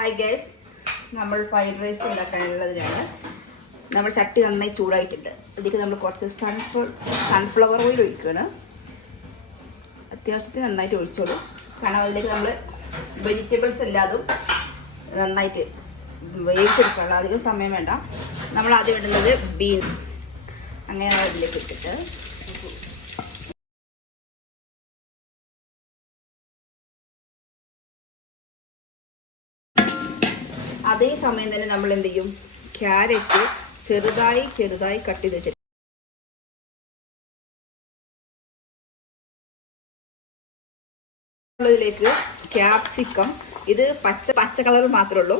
Hi guys നമ്മൾ fried rice ഉണ്ടാക്കാനുള്ളതിനാണ്. നമ്മൾ ചട്ടി നന്നായി ചൂടായിട്ടുണ്ട്. അതിലേക്ക് നമ്മൾ കുറച്ച് സൺഫ്ലവർ സൺഫ്ലവർ ഓയിൽ ഒഴിക്കുകയാണ്. അത്യാവശ്യത്തിന് നന്നായിട്ട് ഒഴിച്ചോളൂ. കാരണം അതിലേക്ക് നമ്മൾ വെജിറ്റബിൾസ് എല്ലാതും നന്നായിട്ട് വേവിച്ചെടുക്കാനുള്ള അധികം സമയം വേണ്ട. നമ്മൾ ആദ്യം ഇടുന്നത് ബീൻസ് അങ്ങനെ അതിലേക്ക് ഇട്ടിട്ട് അതേ സമയം തന്നെ നമ്മൾ എന്ത് ചെയ്യും? ക്യാരറ്റ് ചെറുതായി ചെറുതായി കട്ട് ചെയ്ത് വെച്ചിട്ട് ിലേക്ക് ക്യാപ്സിക്കം ഇത് പച്ച പച്ച കളർ മാത്രമേ ഉള്ളൂ.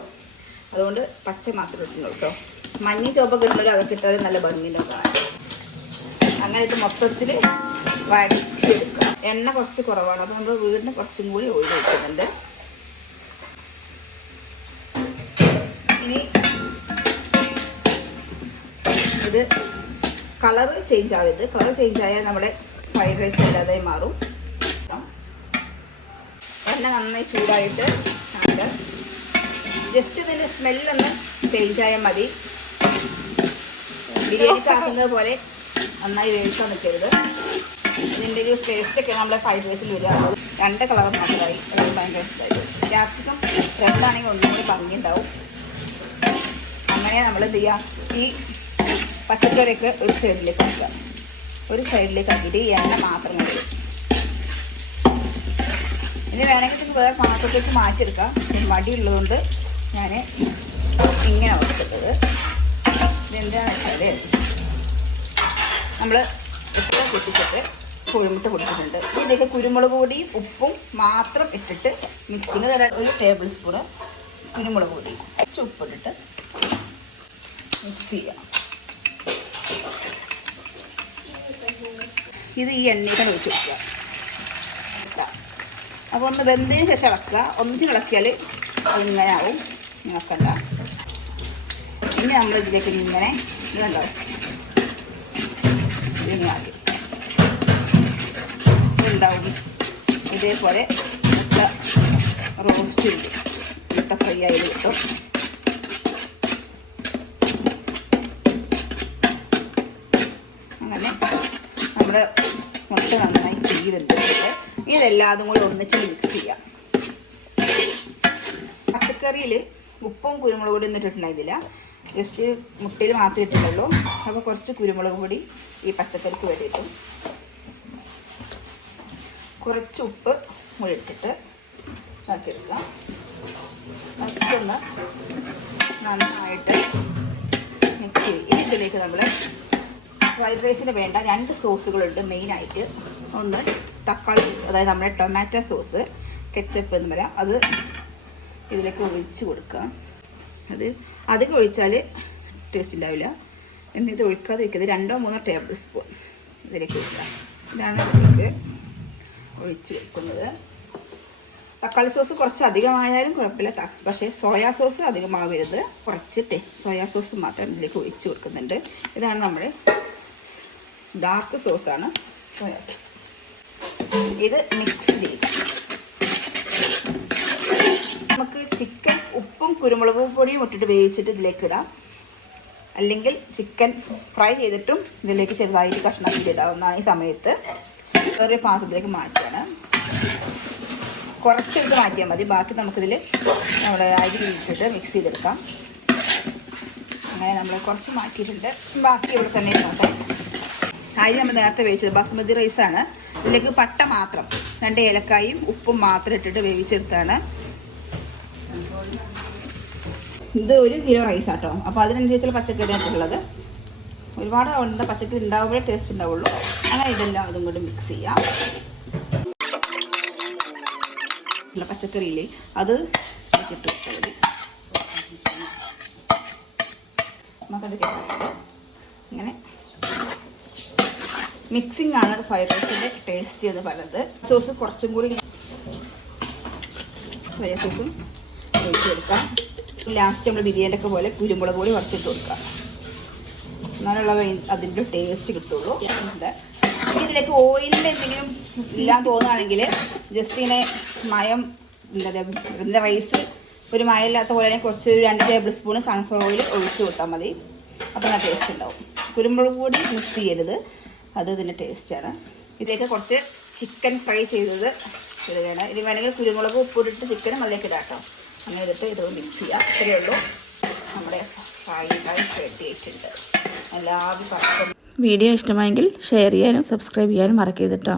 അതുകൊണ്ട് പച്ച മാത്രമേ ഇട്ടുള്ളൂ കേട്ടോ മഞ്ഞ ചോപ്പൊക്കെ ഇട്ടുള്ളൂ അതൊക്കെ ഇട്ടാൽ നല്ല ഭംഗിന്റെ കാണാൻ. അങ്ങനെ ഇത് മൊത്തത്തിൽ വഴറ്റിയെടുക്കുക എണ്ണ കുറച്ച് കുറവാണ്. അതുകൊണ്ട് വീടിന് കുറച്ചും കൂടി ഒഴിവ് വയ്ക്കുന്നുണ്ട് ഇനി ഇത് കളറ് ചേഞ്ച് ആവരുത്. കളർ ചേഞ്ച് ആയാൽ നമ്മുടെ ഫ്രൈഡ് റൈസ് അല്ലാതെ മാറും. എണ്ണ നന്നായി ചൂടായിട്ട് ജസ്റ്റ് ഇതിന്റെ സ്മെല്ലൊന്ന് ചേഞ്ച് ആയാൽ മതി. ബിരിയാണി കാക്കുന്നത് പോലെ നന്നായി വേവിക്കാൻ നിൽക്കരുത്. ഇതിന്റെ ഒരു ടേസ്റ്റൊക്കെ നമ്മളെ ഫ്രൈഡ് റൈസിൽ വരിക. രണ്ട് കളർ മാത്രമായി. ഭയങ്കര ഇഷ്ടമായിട്ട് ക്യാപ്സിക്കം റെഡാണെങ്കിൽ ഒന്നും കൂടി ഭംഗിയുണ്ടാവും. അങ്ങനെ നമ്മൾ എന്ത് ചെയ്യാം? ഈ പച്ചക്കറിയൊക്കെ ഒരു സൈഡിലേക്ക് ആക്കുക ഒരു സൈഡിലേക്ക് ആക്കിയിട്ട് ഈ എണ്ണ മാത്രം മതി ഇനി വേണമെങ്കിൽ ഇത് വേറെ പാത്രത്തേക്ക് മാറ്റിയെടുക്കാം. മടിയുള്ളതുകൊണ്ട് ഞാൻ ഇങ്ങനെ വറുത്തിട്ടത്. ഇതെന്താണെന്ന് വെച്ചാൽ നമ്മൾ ഇത്ര കുത്തിച്ചിട്ട് കോഴിമുട്ട കൊടുത്തിട്ടുണ്ട് ഇതിലേക്ക് കുരുമുളക് പൊടിയും ഉപ്പും മാത്രം ഇട്ടിട്ട് മിക്സിങ് ഒരു ടേബിൾ സ്പൂണ് കുരുമുളക് പൊടി. കുറച്ച് ഉപ്പിട്ടിട്ട് മിക്സ് ചെയ്യാം. ഇത് ഈ എണ്ണയിലാണ് ഒഴിച്ച് വെക്കുക. അപ്പോൾ ഒന്ന് വെന്തതിന് ശേഷം ഇളക്കുക. ഒന്നിച്ച് ഇളക്കിയാൽ അതിങ്ങനെ ആവും ഇളക്കണ്ട ഇനി നമ്മൾ ഇതിലേക്ക് ഇങ്ങനെ ഇതുണ്ടോ ഇതിങ്ങനെ ആക്കി. ഇതുണ്ടാവും ഇതേപോലെ മുട്ട റോസ്റ്റ് ഉണ്ട്. മുട്ട ഫ്രൈ ആയത് കിട്ടും. നമ്മുടെ മുട്ട നന്നായി വെച്ചിട്ട് ഇതെല്ലാതും കൂടി ഒന്നിച്ച് മിക്സ് ചെയ്യാം. പച്ചക്കറിയിൽ ഉപ്പും കുരുമുളക് പൊടി ഒന്നും ഇട്ടിട്ടുണ്ടായിരുന്നില്ല. ജസ്റ്റ് മുട്ടയിൽ മാത്രമേ ഇട്ടിട്ടുള്ളൂ. അപ്പോൾ കുറച്ച് കുരുമുളക് പൊടി ഈ പച്ചക്കറിക്ക് വേണ്ടിയിട്ടും കുറച്ച് ഉപ്പ് കൂടി ഇട്ടിട്ട് ഇതാക്കിയെടുക്കാം മറ്റൊന്ന് നന്നായിട്ട് മിക്സ് ചെയ്യും ഇതിലേക്ക് നമ്മൾ ഫ്രൈഡ് റൈസിന് വേണ്ട രണ്ട് സോസുകളുണ്ട് മെയിനായിട്ട്. ഒന്ന് തക്കാളി അതായത് നമ്മുടെ ടൊമാറ്റോ സോസ് കെച്ചപ്പ് എന്ന് പറയാം. അത് ഇതിലേക്ക് ഒഴിച്ച് കൊടുക്കുക. അത് അധികം ഒഴിച്ചാൽ ടേസ്റ്റ് ഉണ്ടാവില്ല എന്നിട്ട് ഒഴിക്കാതെ ഇരിക്കുന്നത് രണ്ടോ മൂന്നോ ടേബിൾ സ്പൂൺ ഇതിലേക്ക് ഒഴിക്കുക. ഇതാണ് ഇതിലേക്ക് ഒഴിച്ച് വെക്കുന്നത്. തക്കാളി സോസ് കുറച്ച് അധികമായാലും കുഴപ്പമില്ല. പക്ഷേ സോയാ സോസ് അധികമാവരുത്. കുറച്ചിട്ട് സോയാ സോസ് മാത്രം ഇതിലേക്ക് ഒഴിച്ച് കൊടുക്കുന്നുണ്ട്. ഇതാണ് നമ്മുടെ ഡാർക്ക് സോസാണ് സോയ സോസ് ഇത് മിക്സ് ചെയ്യാം നമുക്ക് ചിക്കൻ ഉപ്പും കുരുമുളക് പൊടിയും ഇട്ടിട്ട് വേവിച്ചിട്ട് ഇതിലേക്ക് ഇടാം. അല്ലെങ്കിൽ ചിക്കൻ ഫ്രൈ ചെയ്തിട്ടും ഇതിലേക്ക് ചെറുതായിട്ട് കഷ്ണമാക്കി ഇടാവുന്നതാണ് ഈ സമയത്ത്. ചെറിയ പാത്രത്തിലേക്ക് മാറ്റുകയാണ് കുറച്ചെടുത്ത് മാറ്റിയാൽ മതി. ബാക്കി നമുക്കിതിൽ നമ്മുടെ അരി ഇട്ടിട്ട് മിക്സ് ചെയ്തെടുക്കാം. അങ്ങനെ നമ്മൾ കുറച്ച് മാറ്റിയിട്ടുണ്ട്. ബാക്കി ഇവിടെ തന്നെ ഇരുന്നോട്ടെ അരി നമ്മൾ നേരത്തെ വേവിച്ചത് ബസ്മതി റൈസാണ് ഇതിലേക്ക് പട്ട മാത്രം. രണ്ട് ഏലക്കായും ഉപ്പും മാത്രം ഇട്ടിട്ട് വേവിച്ചെടുത്താണ്. ഇത് ഒരു കിലോ റൈസ് ആട്ടോ. അപ്പോൾ അതിനനുസരിച്ചുള്ള പച്ചക്കറി ആയിട്ടുള്ളത് ഒരുപാട് ഉണ്ട് പച്ചക്കറി ഉണ്ടാവുമ്പോഴേ ടേസ്റ്റ് ഉണ്ടാവുള്ളൂ. അങ്ങനെ ഇതെല്ലാം അതും കൂടി മിക്സ് ചെയ്യാം. പച്ചക്കറിയില്ലേ? അത് നമുക്കത് കേട്ടോ. ഇങ്ങനെ. മിക്സിംഗ് ആണ് ഫ്രൈഡ് റൈസിന്റെ ടേസ്റ്റ് എന്ന് പറയുന്നത്. സോസ് കുറച്ചും കൂടി സോയ സോസും ഒഴിച്ച് കൊടുക്കാം. ലാസ്റ്റ് നമ്മൾ ബിരിയാണി ഒക്കെ പോലെ കുരുമുളക് കൂടി കുറച്ചിട്ട് കൊടുക്കാം. എന്നാലുള്ള അതിന്റെ ടേസ്റ്റ് കിട്ടുള്ളൂ. ഇതിലേക്ക് ഓയിലിന്റെ എന്തെങ്കിലും ഇല്ലാന്ന് തോന്നുകയാണെങ്കിൽ ജസ്റ്റ് ഇങ്ങനെ മയം എന്താ റൈസ് ഒരു മയമില്ലാത്ത പോലെ കുറച്ച് ഒരു രണ്ട് ടേബിൾ സ്പൂൺ സൺഫ്ലവർ ഓയിൽ ഒഴിച്ച് കൊടുത്താൽ മതി. അപ്പോൾ നല്ല ടേസ്റ്റ് ഉണ്ടാവും. കുരുമുളക് കൂടി മിക്സ് ചെയ്യരുത്. അത് ഇതിന്റെ ടേസ്റ്റാണ് ഇതിലേക്ക് കുറച്ച് ചിക്കൻ ഫ്രൈ ചെയ്തത് ഇടുകയാണ്. ഇത് വേണമെങ്കിൽ കുരുമുളക് ഉപ്പിട്ടിട്ട് ചിക്കനും അതിലേക്ക് ഇടാം അങ്ങനെ എടുത്ത് ഇത് മിക്സ് ചെയ്യാം. ഇത്രയേ ഉള്ളൂ. നമ്മുടെ ഫ്രൈ റൈസ് റെഡി ആയിട്ടുണ്ട്. എല്ലാവരും വീഡിയോ ഇഷ്ടമായെങ്കിൽ ഷെയർ ചെയ്യാനും സബ്സ്ക്രൈബ് ചെയ്യാനും മറക്കരുത് കേട്ടോ.